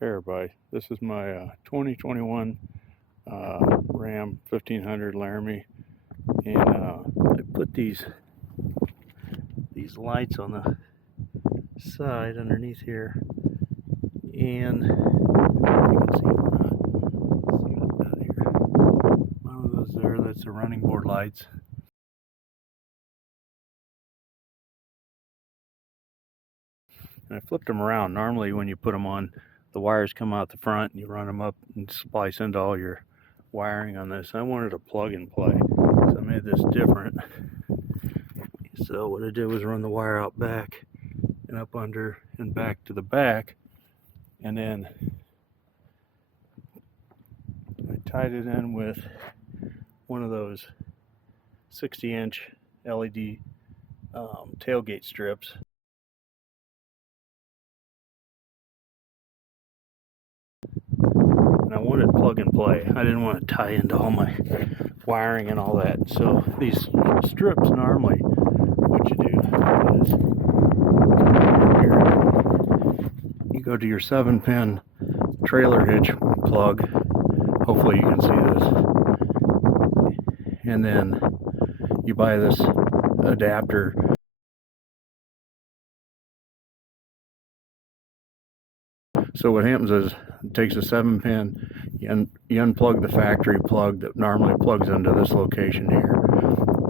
Hey everybody, this is my 2021 Ram 1500 Laramie, and I put these lights on the side underneath here, and you can see out here. One of those there, that's the running board lights. And I flipped them around. Normally when you put them on, the wires come out the front and you run them up and splice into all your wiring on this. I wanted a plug and play, so I made this different. So what I did was run the wire out back and up under and back to the back, and then I tied it in with one of those 60-inch LED tailgate strips. And I wanted plug and play. I didn't want to tie into all my wiring and all that. So these strips, normally what you do is you go to your 7-pin trailer hitch plug. Hopefully you can see this. And then you buy this adapter. So what happens is it takes a 7-pin, you unplug the factory plug that normally plugs into this location here,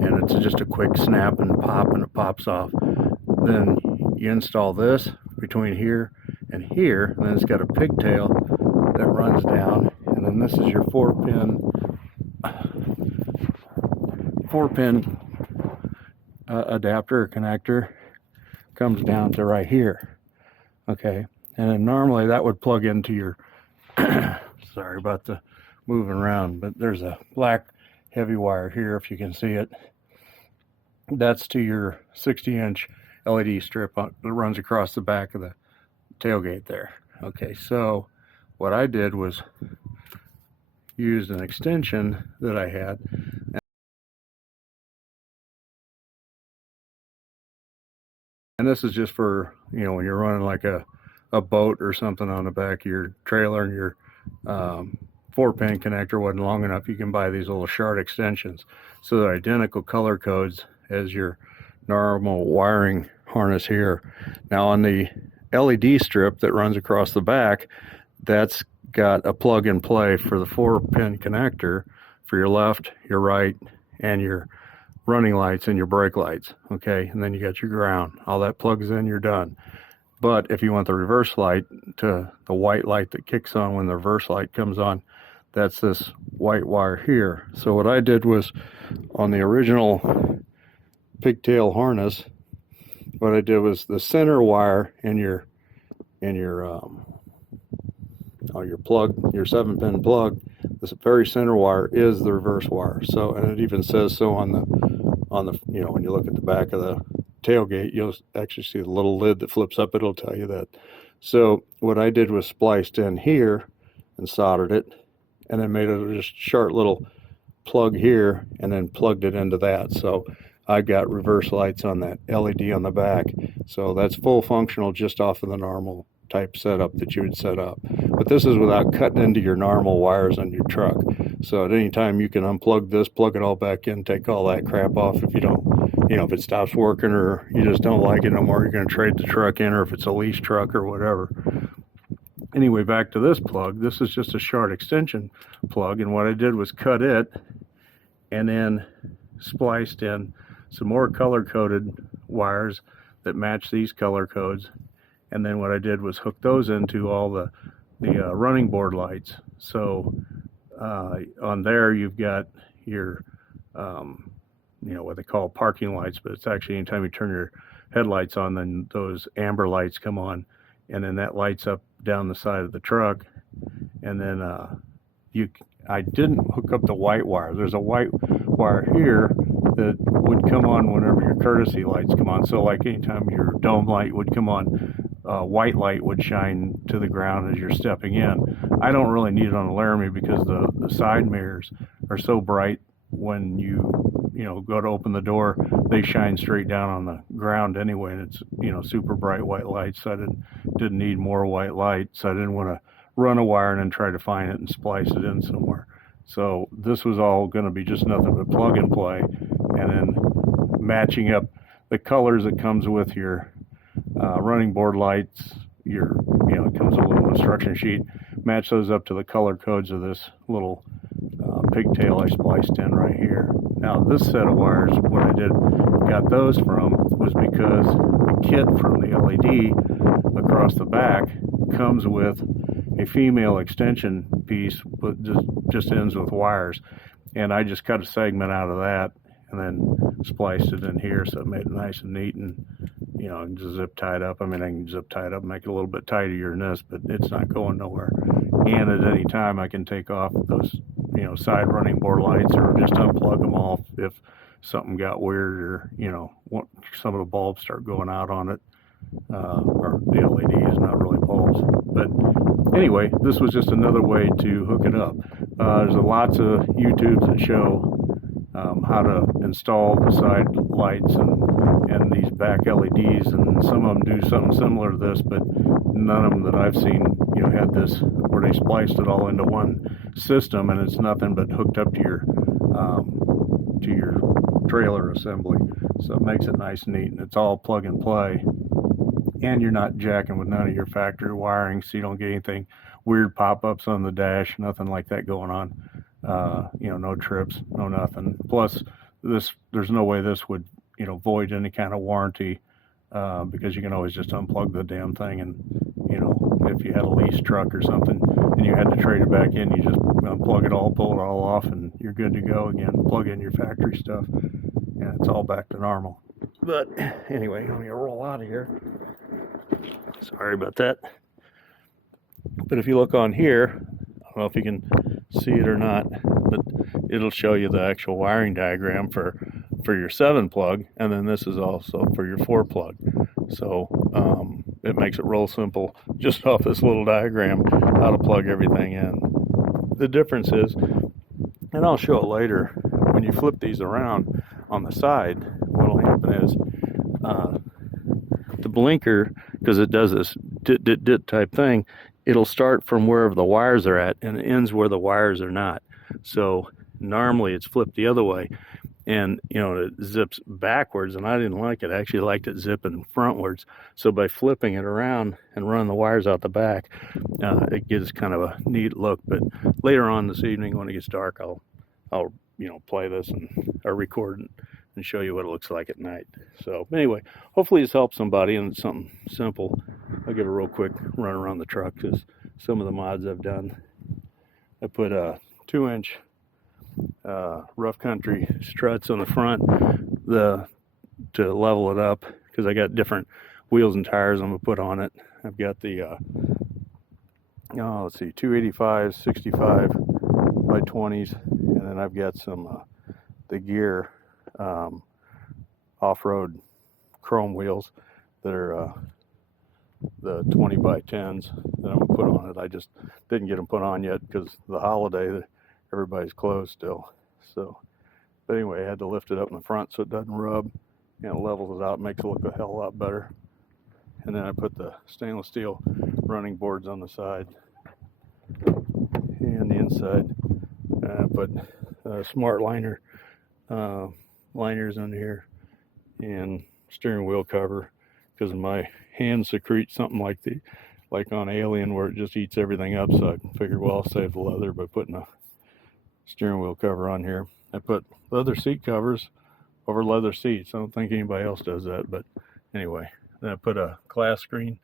and it's just a quick snap and pop, and it pops off. Then you install this between here and here, and then it's got a pigtail that runs down, and then this is your 4-pin adapter connector, comes down to right here. Okay, and then normally that would plug into your sorry about the moving around, but there's a black heavy wire here, if you can see it. That's to your 60-inch LED strip that runs across the back of the tailgate there. Okay, so what I did was used an extension that I had, and this is just for, you know, when you're running like a boat or something on the back of your trailer and your 4-pin connector wasn't long enough, you can buy these little short extensions. So they're identical color codes as your normal wiring harness here. Now on the LED strip that runs across the back, that's got a plug and play for the 4-pin connector for your left, your right, and your running lights and your brake lights. Okay, and then you got your ground. All that plugs in, you're done. But if you want the reverse light, to the white light that kicks on when the reverse light comes on, that's this white wire here. So what I did was, on the original pigtail harness, what I did was the center wire in your plug, your 7-pin plug, this very center wire is the reverse wire. So, and it even says so on the you know, when you look at the back of the tailgate, you'll actually see the little lid that flips up. It'll tell you that. So what I did was spliced in here and soldered it, and then made a just short little plug here, and then plugged it into that. So I got reverse lights on that LED on the back. So that's full functional just off of the normal type setup that you would set up. But this is without cutting into your normal wires on your truck. So at any time you can unplug this, plug it all back in, take all that crap off. If you don't, you know, if it stops working or you just don't like it no more, you're going to trade the truck in, or if it's a lease truck or whatever. Anyway, back to this plug. This is just a short extension plug, and what I did was cut it and then spliced in some more color-coded wires that match these color codes. And then what I did was hook those into all the running board lights. So on there you've got your you know, what they call parking lights, but it's actually anytime you turn your headlights on, then those amber lights come on, and then that lights up down the side of the truck. And then I didn't hook up the white wire. There's a white wire here that would come on whenever your courtesy lights come on. So like anytime your dome light would come on, white light would shine to the ground as you're stepping in. I don't really need it on the Laramie because the side mirrors are so bright. When you know, go to open the door, they shine straight down on the ground anyway, and it's, you know, super bright white light. So I didn't need more white light. So I didn't want to run a wire and then try to find it and splice it in somewhere. So this was all going to be just nothing but plug and play, and then matching up the colors that comes with your running board lights. It comes with a little instruction sheet. Match those up to the color codes of this little pigtail I spliced in right here. Now this set of wires, what I got those from was because the kit from the LED across the back comes with a female extension piece, but just ends with wires, and I just cut a segment out of that and then spliced it in here, so it made it nice and neat, and just zip tie it up. I mean, I can zip tie it up, make it a little bit tighter than this, but it's not going nowhere. And at any time I can take off those side running board lights, or just unplug them off if something got weird, or some of the bulbs start going out on it, or the LED is not really bulbs. But anyway, this was just another way to hook it up. There's lots of YouTubes that show how to install the side lights and these back LEDs, and some of them do something similar to this, but none of them that I've seen had this where they spliced it all into one system, and it's nothing but hooked up to your trailer assembly. So it makes it nice and neat, and it's all plug and play, and you're not jacking with none of your factory wiring, so you don't get anything weird pop-ups on the dash, nothing like that going on. No trips, no nothing. Plus there's no way this would void any kind of warranty, because you can always just unplug the damn thing, and if you had a lease truck or something and you had to trade it back in, you just unplug it all, pull it all off, and you're good to go again. Plug in your factory stuff and it's all back to normal. But anyway, let me roll out of here. Sorry about that. But if you look on here, I don't know if you can see it or not, but it'll show you the actual wiring diagram for your 7 plug, and then this is also for your 4 plug. So it makes it real simple just off this little diagram how to plug everything in. The difference is, and I'll show it later, when you flip these around on the side, what will happen is the blinker, because it does this dit type thing, it'll start from wherever the wires are at and it ends where the wires are not. So normally it's flipped the other way, and it zips backwards, and I didn't like it. I actually liked it zipping frontwards. So by flipping it around and running the wires out the back, it gives kind of a neat look. But later on this evening when it gets dark, I'll play this or record and show you what it looks like at night. So anyway, hopefully this helps somebody, and it's something simple. I'll give a real quick run around the truck, because some of the mods I've done, I put a 2-inch rough country struts on the front to level it up, because I got different wheels and tires I'm gonna put on it. I've got the 285 65 by 20s, and then I've got some the gear off-road chrome wheels that are the 20 by 10s that I'm gonna put on it. I just didn't get them put on yet because the holiday, everybody's closed still. So, but anyway, I had to lift it up in the front so it doesn't rub, levels it out, makes it look a hell of a lot better. And then I put the stainless steel running boards on the side and the inside. I put smart liner liners under here, and steering wheel cover, because my hands secrete something like on Alien, where it just eats everything up. So I figured, well, I'll save the leather by putting a steering wheel cover on here. I put leather seat covers over leather seats. I don't think anybody else does that, but anyway. Then I put a glass screen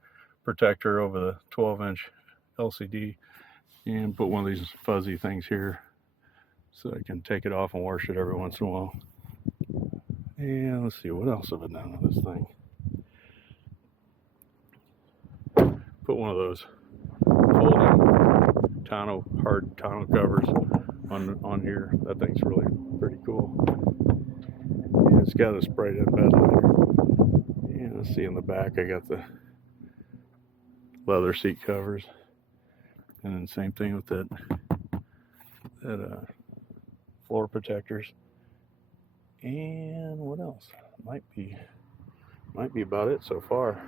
protector over the 12-inch LCD, and put one of these fuzzy things here so I can take it off and wash it every once in a while. And let's see, what else have I done on this thing? Put one of those folding hard tonneau covers on here. That thing's really pretty cool. And it's got a sprayed in bed liner. And let's see, in the back I got the leather seat covers, and then same thing with that floor protectors. And what else? Might be about it so far.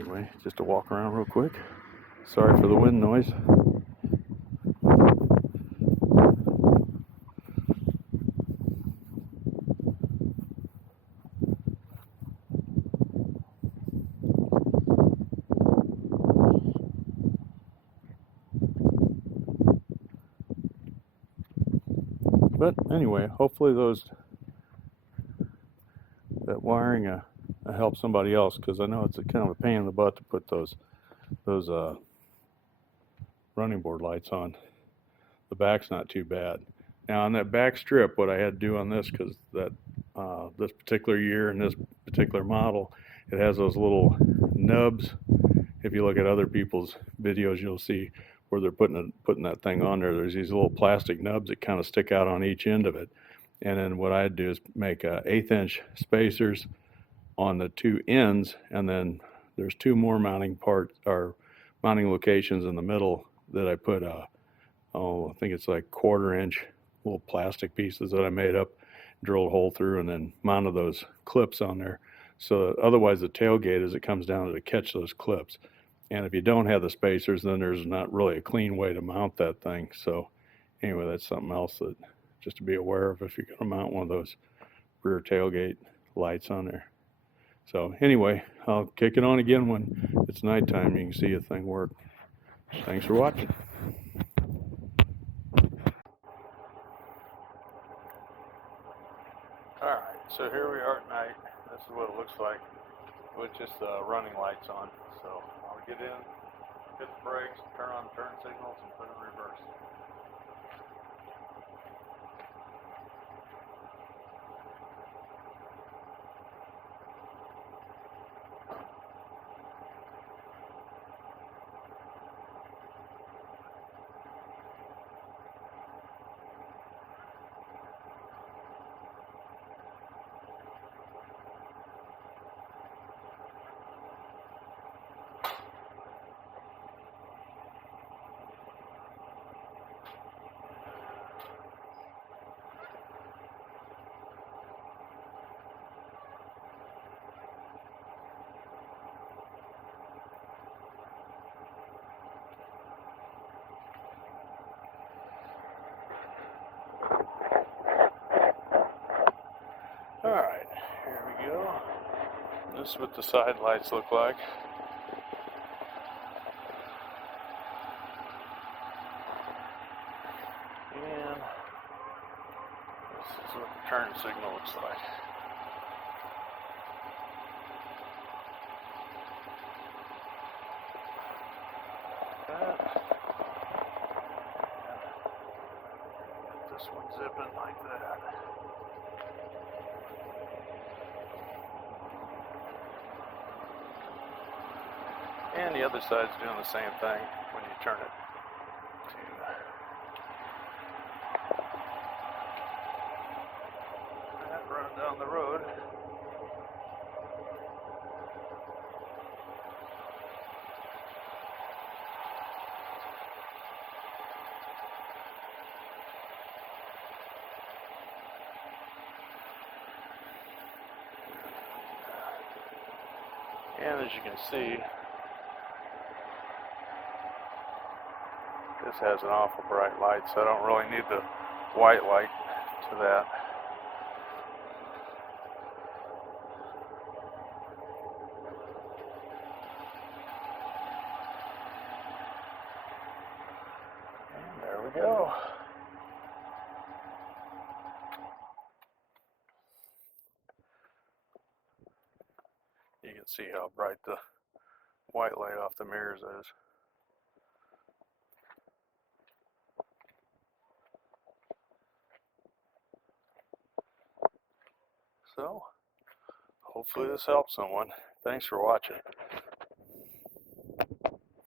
anyway, just to walk around real quick. Sorry for the wind noise. But anyway, hopefully that wiring helps somebody else, because I know it's a kind of a pain in the butt to put those running board lights on. The back's not too bad. Now on that back strip, what I had to do on this, because this particular year and this particular model, it has those little nubs. If you look at other people's videos, you'll see where they're putting that thing on there. There's these little plastic nubs that kind of stick out on each end of it. And then what I do is make 1/8" spacers on the two ends, and then there's two more mounting locations in the middle that I put I think it's like 1/4" little plastic pieces that I made up, drilled a hole through, and then mounted those clips on there. So otherwise the tailgate, as it comes down, to catch those clips. And if you don't have the spacers, then there's not really a clean way to mount that thing. So anyway, that's something else that just to be aware of if you're going to mount one of those rear tailgate lights on there. So anyway, I'll kick it on again when it's nighttime. You can see the thing work. Thanks for watching. Alright, so here we are at night. This is what it looks like with just the running lights on. So I'll get in, hit the brakes, turn on the turn signals, and put it in reverse. Alright, here we go. This is what the side lights look like. And this is what the turn signal looks like. Get this one zipping like that. And the other side's doing the same thing when you turn it to that run down the road. And as you can see, this has an awful bright light, so I don't really need the white light to that. And there we go. You can see how bright the white light off the mirrors is. So, hopefully this helps someone. Thanks for watching.